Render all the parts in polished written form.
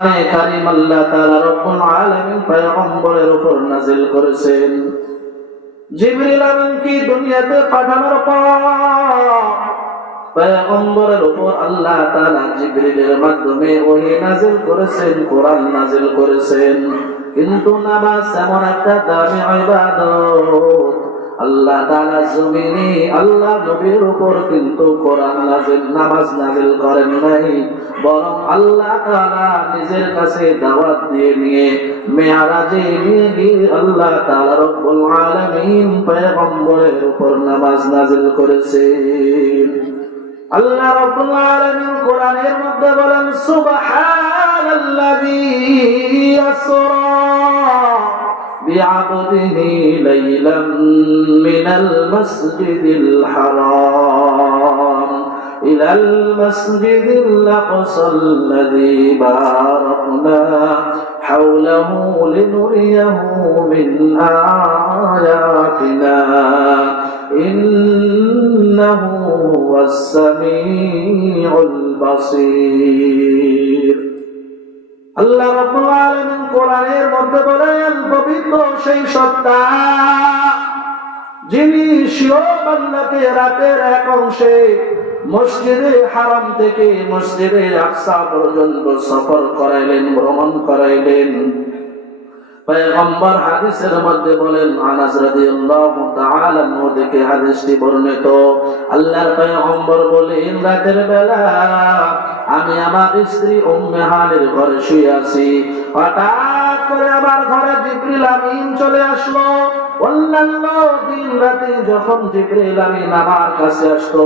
কারীম আল্লাহ তাআলা রব্বুল আলামিন পয়গম্বরের উপর নাযিল করেছেন। জিবরিল আমিনকে দুনিয়াতে পাঠানোর পর পয়গম্বরের উপর আল্লাহ তাআলা জিবরিলের মাধ্যমে ওহী নাযিল করেছেন, কোরআন নাযিল করেছেন। কিন্তু নামাজ এমন একটা দামি ইবাদত, আল্লাহ তাআলা জমিনে আল্লাহ নবীর উপর কিন্তু কোরআন নাযিল নামাজ নাযিল করেন নাই, বরং আল্লাহ তাআলা নিজের কাছে দাওয়াত দিয়ে নিয়ে মেরাজে নিয়ে গিয়ে আল্লাহ তাআলা রব্বুল আলামিন পয়গম্বরের উপর নামাজ নাযিল করেছেন। আল্লাহ রব্বুল আলামিন কোরআনের মধ্যে বলেন, সুবহানাল্লাযী আসরা بعبده ليلا من المسجد الحرام إلى المسجد الأقصى الذي باركنا حوله لنريه من آياتنا إنه هو السميع البصير। আল্লাহ রাব্বুল আলামিন কোরআনের মধ্যে বলেন, পবিত্র সেই সত্তা যিনি স্বীয় বান্দাকে রাতের এক অংশে মসজিদে হারাম থেকে মসজিদে আকসা পর্যন্ত সফর করাইলেন, ভ্রমণ করাইলেন। পয়গম্বর হাদিসের মধ্যে বলেন, আনাস রাদিয়াল্লাহু তাআলা আনহু থেকে হাদিসটি বর্ণিত, আল্লাহর পয়গম্বর বলেন, রাতের বেলা আমি আমার স্ত্রী উম্মে হানির ঘরে শুয়ে আছি, হঠাৎ করে আমার ঘরে জিবরিল আমিন চলে আসলো। অন্যান্য দিন রাতে যখন জিবরিল আমিন আমার কাছে আসতো,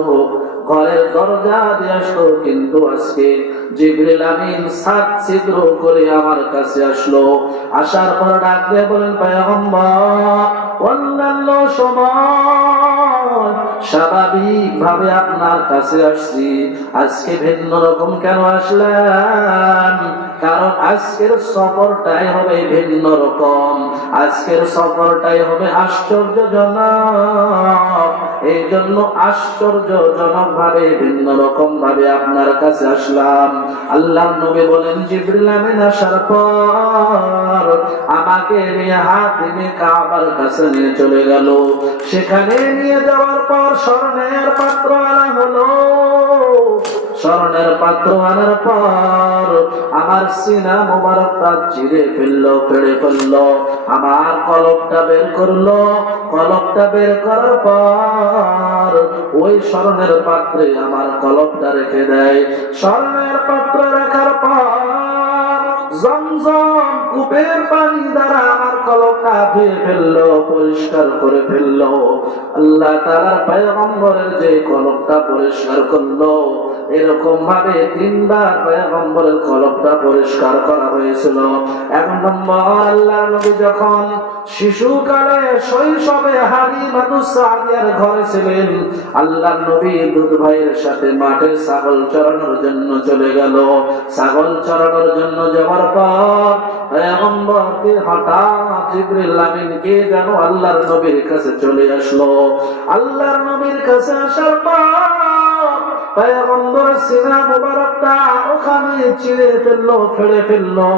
ঘরের দরজা দিয়ে আসতো, কিন্তু আজকে জিবরিল আমিন সাত ছিদ্র করে আমার কাছে আসলো। আসার পর ডাক দিয়ে বলেন, পয়গম্বর, অন্যান্য সময় স্বাভাবিক ভাবে আপনার কাছে আসছি, আজকে ভিন্ন রকম কেন আসলেন? কারণ আজকের সফরটাই হবে ভিন্ন রকম, আজকের সফরটাই হবে আশ্চর্যজনক। এই জন্য আশ্চর্যজনক ভাবে ভিন্ন রকম ভাবে আপনার কাছে আসলাম। আল্লাহ নবী বলেন, জিবরিল আমিন আসার পর আমাকে নিয়ে হাত দিয়ে কাবার কাছে নিয়ে চলে গেল। সেখানে নিয়ে যাওয়ার পর স্বর্ণের পাত্র আনা হলো। স্বর্ণের পাত্র আনার পর আমার সিনা মোবারকটা চিরে ফেললো, ফেড়ে ফেললো, আমার কলবটা বের করলো। কলবটা বের করার পর ওই স্বর্ণের পাত্রে আমার কলবটা রেখে দেয়। স্বর্ণের পাত্র রাখার পর জমজম কূপের পানি দ্বারা আমার কলবটা ধুয়ে ফেললো, পরিষ্কার করে ফেললো। আল্লাহ তাআলার পয়গম্বরের যে কলবটা পরিষ্কার করলো, এরকম ভাবে তিনবার পয়গম্বরের কলবটা পরিষ্কার করা হয়েছিল। এক নম্বর, আল্লাহর নবী যখন শিশুকালে শৈশবে হালিমাতুস সাদিয়ার ঘরে ছিলেন, আল্লাহর নবী দুধ ভাইয়ের সাথে মাঠে ছাগল চরানোর জন্য চলে গেল। ছাগল চরানোর জন্য যাওয়ার পর পয়গম্বরকে হঠাৎ জিবরিল আমিন কে যেন আল্লাহর নবীর কাছে চলে আসলো। আল্লাহর নবীর কাছে আসার পর পয়গম্বর সিনা মুবারকটা ওখানে চিরে ফেললো, ফেড়ে ফেললো।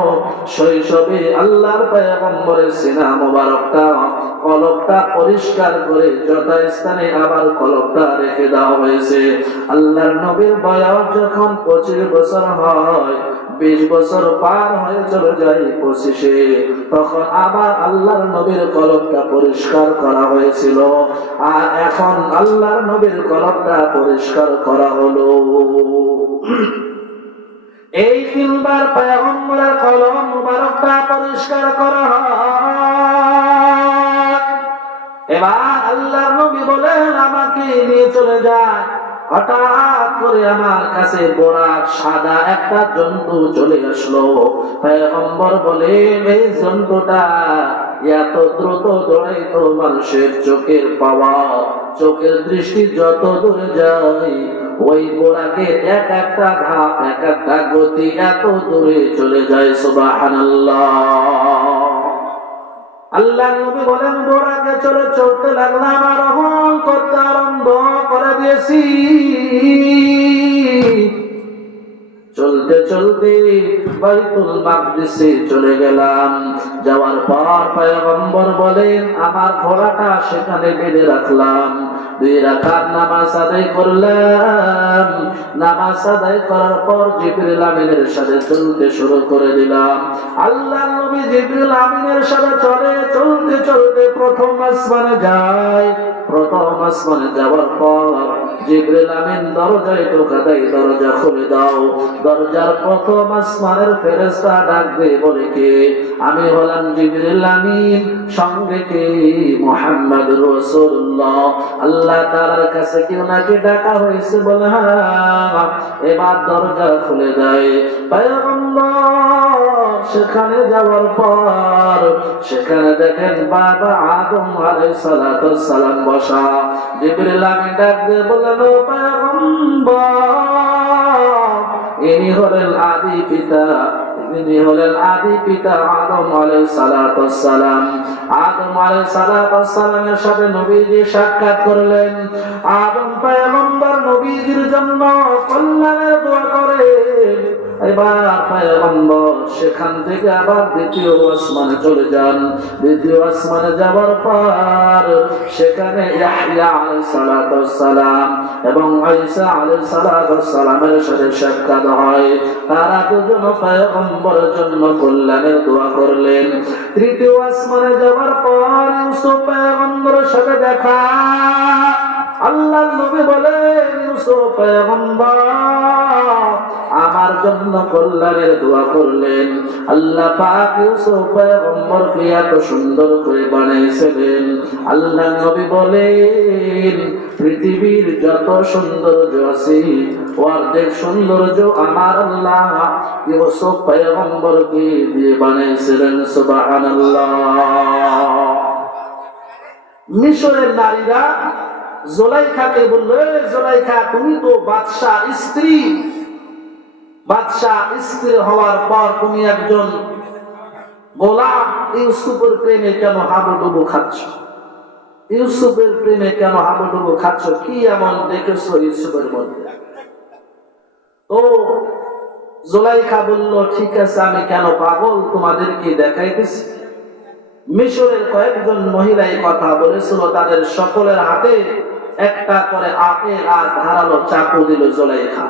শৈশবে আল্লাহর পয়গম্বরের সিনা মুবারকটা কলবটা পরিষ্কার করে যথাস্থানে আবার কলবটা রেখে দেওয়া হয়েছে। আল্লাহর নবীর বয়স যখন 25 বছর হয়, 20 বছর পার হয়ে চলে যায় 25-এ, তখন আবার আল্লাহর নবীর কলবটা পরিষ্কার করা হয়েছিল। আর এখন আল্লাহর নবীর কলবটা পরিষ্কার করা হলো। এই তিনবার পয়গম্বরের কলম মুবারকটা পরিষ্কার করা হয়। এবার আল্লাহর নবী বলেন, আমাকে নিয়ে চলে যায়। হঠাৎ করে আমার কাছে বোরাক সাদা একটা জন্তু চলে আসলো। পয়গম্বর বলেন, এই জন্তুটা এত দ্রুত দৌড়াইতো, মানুষের চোখের পাওয়ার, চোখের দৃষ্টি যত দূরে যায়, ওই বোরাকের এক একটা ধাপ, এক একটা গতি এত দূরে চলে যায়। সুবহানাল্লাহ। আল্লাহ নবী বলেন, বোরাকে চলে চলতে লাগলাম, আরোহণ করতে আরম্ভ করে দিয়েছি। চলতে চলতে চলতে বাইতুল মাকদিসে চলে গেলাম। যাওয়ার পর পয়গম্বর বলেন, আমার ঘোড়াটা সেখানে বেঁধে রাখলাম। 2 রাকাত নামাজ আদায় করলাম। নামাজ আদায় করার পর জিবরিল আমিনের সাথে চলতে শুরু করে দিলাম। আল্লাহর নবী জিবরিল আমিনের সাথে চলতে চলতে প্রথম আসমানে যায়। প্রথম আসমানে যাওয়ার পর জিবরিল আমিন দরজায় টোকা দেয়, দরজা খুলে দাও। দরজার প্রথম আসমানের ফেরেশতা ডাক দিয়ে বলে, কে? আমি হলাম জিবরিল আমিন। সঙ্গে কে? মুহাম্মদুর রাসূলুল্লাহ। আল্লাহ তাআলার কাছে কি ওনাকে ডাকা হয়েছে? বলে হ্যাঁ। এবার দরজা খুলে দেয়। পয়গম্বর সেখানে যাওয়ার পর সেখানে দেখেন বাবা আদম আলাইহিস সালাতু ওয়াস সালাম বসা। জিবরিল আমিন ডাক দিয়ে বললেন, ও পয়গম্বর, ইনি হলেন আদি পিতা আদম আলাইহিস সালাতু ওয়াস সালাম। আদম আলাইহিস সালাতু ওয়াস সালামের সাথে নবীজি সাক্ষাৎ করলেন। আদম পয়গম্বর নবীজির জন্য কল্যাণের দোয়া করেন। এবার পয়গম্বর সেখান থেকে আবার দ্বিতীয় আসমানে চলে যান। দ্বিতীয় আসমানে যাওয়ার পর সেখানে ইয়াহইয়া আলাইহিস সালাতু ওয়াস সালাম এবং ঈসা আলাইহিস সালাতু ওয়াস সালামের সাথে সাক্ষাৎ হয়। তারা দুজন পয়গম্বরের জন্য কল্যাণের দোয়া করলেন। তৃতীয় আসমানে যাওয়ার পর ইউসুফ পয়গম্বরের সাথে দেখা। আল্লাহর নবী বলেন, ইউসুফ পয়গম্বর আমার জন্য কল্যাণের দোয়া করলেন। আল্লাহ পাক ইউসুফ পয়গম্বরকে এত সুন্দর করে বানিয়েছিলেন। আল্লাহর নবী বলেন, পৃথিবীর যত সৌন্দর্য আছে অর্ধেক সৌন্দর্য আমার আল্লাহ ইউসুফ পয়গম্বরকে দিয়ে বানিয়েছিলেন। সুবহানাল্লাহ। মিশরের নারীরা জুলাইখাকে বলল, জুলাইখা তুমি তো বাদশাহ স্ত্রী, বাদশাহ স্ত্রী হওয়ার পর তুমি একজন গোলাম, ইউসুফের প্রেমে কেন হাবুডুবু খাচ্ছ? ইউসুফের প্রেমে কেন হাবুডুবু খাচ্ছ? কি এমন দেখেছো ইউসুফের মধ্যে? তো জুলাইখা বলল, ঠিক আছে, আমি কেন পাগল তোমাদেরকে দেখাইতেছি। মিশরের কয়েকজন মহিলা এই কথা বলেছিল। তাদের সকলের হাতে একটা করে আপেল আর ধারালো চাকু দিল জুলাইখা।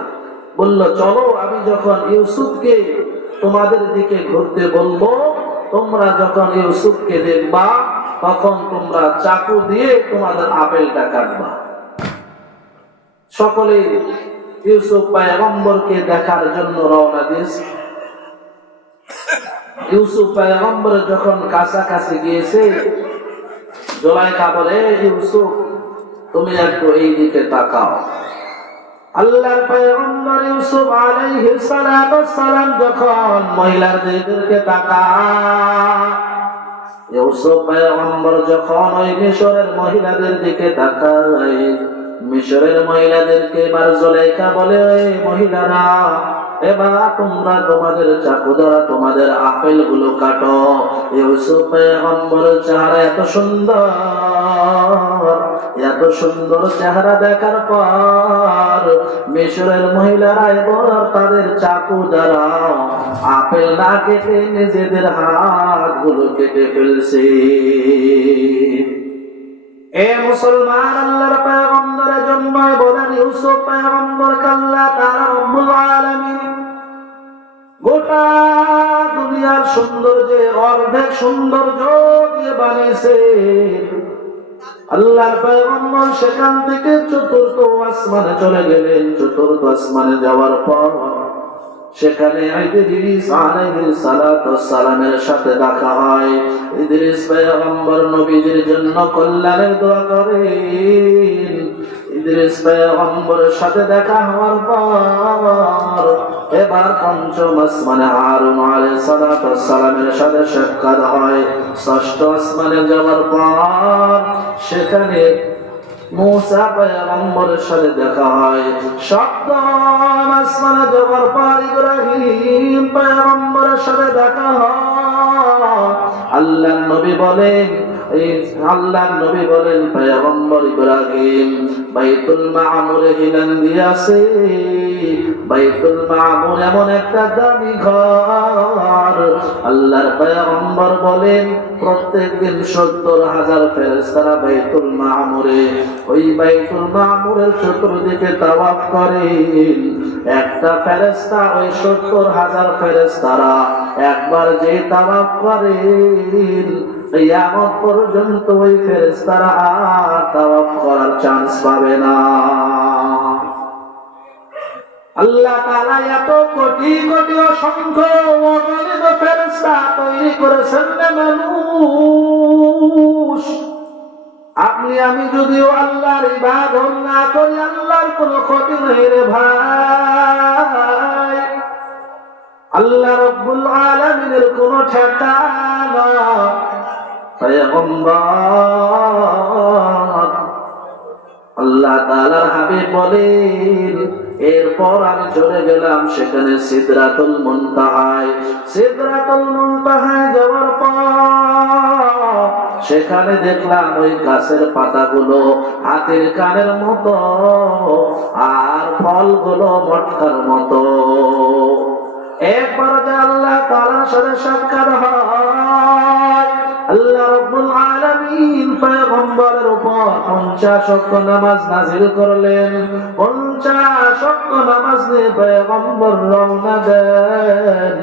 বলল, চলো, আমি যখন ইউসুফকে তোমাদের দিকে ঘুরতে বলবো, তোমরা যখন ইউসুফকে দেখবা তখন তোমরা চাকু দিয়ে তোমাদের আপেলটা কাটবা। সকলে ইউসুফ পয়গম্বরকে দেখার জন্য রওনা দিয়েছে। ইউসুফ পয়গম্বর যখন কাছাকাছি গিয়েছে, জুলাইখা বলে, ইউসুফ তুমি একটু এই দিকে তাকাও। আল্লাহর পয়গম্বর ইউসুফ আলাইহিস সালাতু ওয়াস সালাম যখন মহিলাদেরকে তাকায়, ইউসুফ পয়গম্বর যখন ওই মিশরের মহিলাদের দিকে তাকায়, মিশরের মহিলাদেরকে এবার জুলাইখা বলে, ওই মহিলারা, এবার তোমরা তোমাদের চাকু দ্বারা তোমাদের আপেল গুলো কাটো। ইউসুফ পয়গম্বরের চেহারা এত সুন্দর, এত সুন্দর চেহারা দেখার পর মিশরের মহিলারা এবার তাদের চাকু দ্বারা আপেল না কেটে নিজেদের হাত গুলো কেটে ফেলছে। এ মুসলমান, আল্লাহর পয়গম্বরের জন্য বলেন, ইউসুফ পয়গম্বর আল্লাহ তাআলা রব্বুল আলামিন গোটা দুনিয়ার সৌন্দর্যের অর্ধেক সৌন্দর্য দিয়ে বানিয়েছে। আল্লাহর পয়গম্বর সেখান থেকে চতুর্থ আসমানে চলে গেলেন। চতুর্থ আসমানে যাওয়ার পর সেখানে ইদ্রিস আলাইহিস সালাতু ওয়াস সালামের সাথে দেখা হয়। ইদ্রিস পয়গম্বর নবীজির জন্য কল্যাণের দোয়া করেন। ইদ্রিস পয়গম্বরের সাথে দেখা হওয়ার পর এবার পঞ্চম আসমানে হারুন আলাইহিস সালাতু ওয়াস সালামের সাথে সাক্ষাৎ হয়। ষষ্ঠ আসমানে যাওয়ার পর সেখানে মুসা পয়গম্বরের সাথে দেখা হয়। সপ্তম আসমানে যাওয়ার পর ইব্রাহিম পয়গম্বরের সাথে দেখা হয়। আল্লাহর নবী বলেন, এই আল্লাহর নবী বলেন পয়গম্বর ইব্রাহিম বাইতুল মামুরে হিলান দিয়েছে। বাইতুল মামুর এমন একটা দামি ঘর, আল্লাহর পয়গম্বর বলেন প্রত্যেকদিন 70,000 ফেরেশতারা বাইতুল মামুরে ওই বাইতুল মামুরের চতুর্দিকে তাওয়াফ করেন। একটা ফেরেশতা ওই 70,000 ফেরেশতারা একবার যে তাওয়াফ করেন কিয়ামত পর্যন্ত ওই ফেরেশতারা আর তাওয়াফ করার চান্স পাবে না। আল্লাহ তাআলা এত কোটি কোটি অসংখ্য অগণিত ফেরেশতা তৈরি করেছেন মানুষ। আপনি আমি যদিও আল্লাহর ইবাদত না করি আল্লাহর কোনো ক্ষতি নেই রে ভাই। আল্লাহ রাব্বুল আলামিনের কোনো ঠিকানা পয়গম্বর আল্লাহ তাআলার হাবিব বলেন এরপর আমি চলে গেলাম সেখানে সিদরাতুল মুনতাহায়। সিদরাতুল মুনতাহায় যাওয়ার পর সেখানে দেখলাম ওই গাছের পাতাগুলো হাতের কানের মতো আর ফলগুলো মটকার মতো। একবার যে আল্লাহ তাআলার সাথে সাক্ষাৎ হয়, আল্লাহ রাব্বুল আলামিন পয়গম্বরের উপর 50 ওয়াক্ত নামাজ নাযিল করলেন। 50 ওয়াক্ত নামাজ নিয়ে পয়গম্বর রওনা দেন।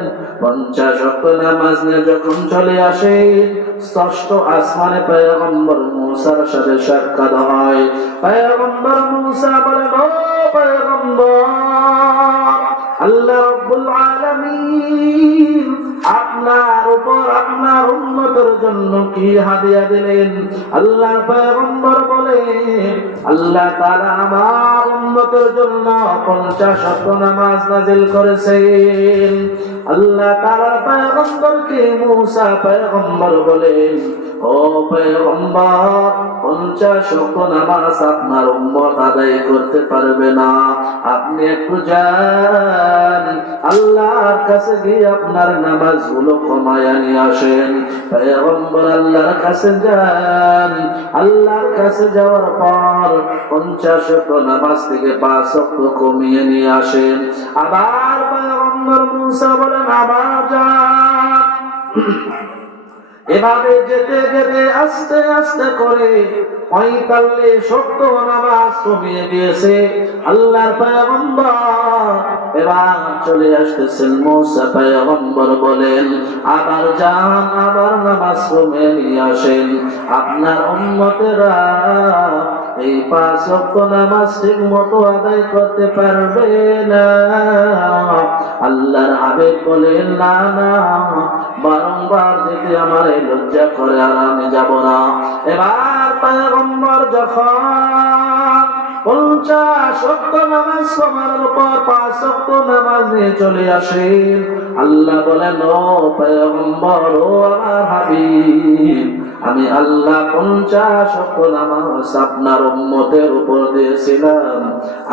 50 ওয়াক্ত নামাজ নিয়ে যখন চলে আসেন ষষ্ঠ আসমানে পয়গম্বর মূসার সাথে সাক্ষাৎ হয়। পয়গম্বর মূসা বলেন ও পয়গম্বর আল্লাহ রাব্বুল আলামিন আপনার উপর আপনার উম্মতের জন্য কি হাদিয়া দিলেন? আল্লাহ পয়গম্বর বলে আল্লাহ তাআলা আমার উম্মতের জন্য 50 ওয়াক্ত নামাজ নাযিল করেছেন। আল্লাহ তাআলা পয়গম্বরকে মূসা পয়গম্বর বলেন ও পয়গম্বর 50 ওয়াক্ত নামাজ আপনার উম্মত আদায় করতে পারবে না, আপনি একটু যান আল্লাহর কাছে গিয়ে আপনার নামাজগুলো কমায়া নিয়ে আসেন। পয়গম্বর আল্লাহর কাছে যান। আল্লাহর কাছে যাওয়ার পর 50 ওয়াক্ত নামাজ থেকে 5 ওয়াক্ত কমিয়ে নিয়ে আসেন। আবার পয়গম্বর মূসা বলেন আবার যান। এভাবে যেতে যেতে আস্তে আস্তে করে 45 ওয়াক্ত নামাজ কমিয়ে দিয়েছে আল্লাহর পয়গম্বর। এবার চলে আসতেছেন মূসা পয়গম্বর বলেন আবার যান, আবার নামাজ কমিয়ে নিয়ে আসেন। আপনার উম্মতেরা এই 5 ওয়াক্ত নামাজ ঠিক মতো আদায় করতে পারবে না। আল্লাহর হাবিব বলেন না না, বারংবার যেতে আমার লজ্জা করে আর আমি যাব না। এবার পয়গম্বর যখন 50 ওয়াক্ত নামাজ কমানোর পর 5 ওয়াক্ত নামাজ নিয়ে চলে আসেন। আল্লাহ বলেন ও পয়গম্বর ও আমার হাবিব আমি আল্লাহ 50 ওয়াক্ত নামাজ আপনার উম্মতের উপর দিয়েছিলাম,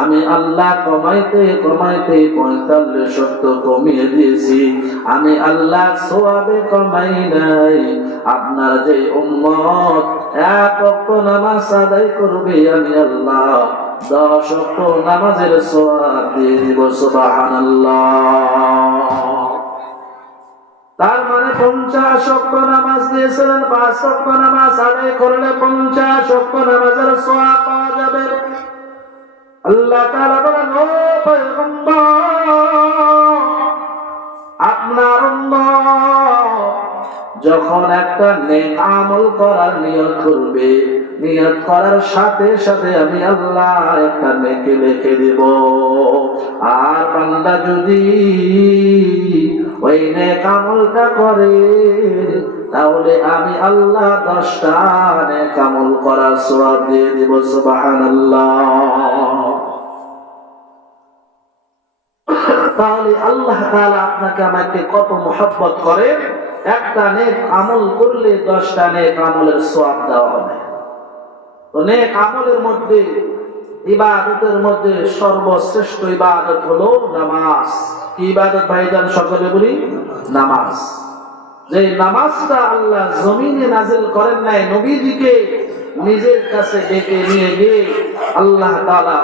আমি আল্লাহ কমাইতে কমাইতে 45 ওয়াক্ত কমিয়ে দিয়েছি। আমি আল্লাহ সওয়াবে কমাই নাই। আপনার যে উম্মত 1 ওয়াক্ত নামাজ আদায় করবে আমি আল্লাহ 10 ওয়াক্ত নামাজের সওয়াব দিয়ে দিব। সুবহানাল্লাহ। তার মানে 50 ওয়াক্ত নামাজ দিয়েছিলেন, 5 ওয়াক্ত নামাজ আদায় করলে 50 ওয়াক্ত নামাজের সওয়াব পাওয়া যাবে। আল্লাহ তাআলা বলেন ও পয়গম্বর আপনার উম্মত যখন একটা নেক আমল করার নিয়ত করবে, নিয়ত করার সাথে সাথে আমি আল্লাহ একটা নেকি লিখে দেব। আর বান্দা যদি ওই নেক আমলটা করে তাহলে আমি আল্লাহ 10টা নেক আমল করার সওয়াব দিয়ে দেব। সুবহানাল্লাহ। তাহলে আল্লাহ তাআলা আপনাকে আমাকে কত মহব্বত করেন। একটা নেক আমল করলে 10টা নেক আমলের সওয়াব দেওয়া হবে। তো নেক আমলের মধ্যে ইবাদতের মধ্যে সর্বশ্রেষ্ঠ ইবাদত হলো নামাজ। কি ইবাদত ভাইজান সকলে বলি? নামাজ। যে নামাজটা আল্লাহ জমিনে নাজিল করেন নাই, নবীজিকে নিজের কাছে ডেকে নিয়ে গিয়ে আল্লাহ তাআলা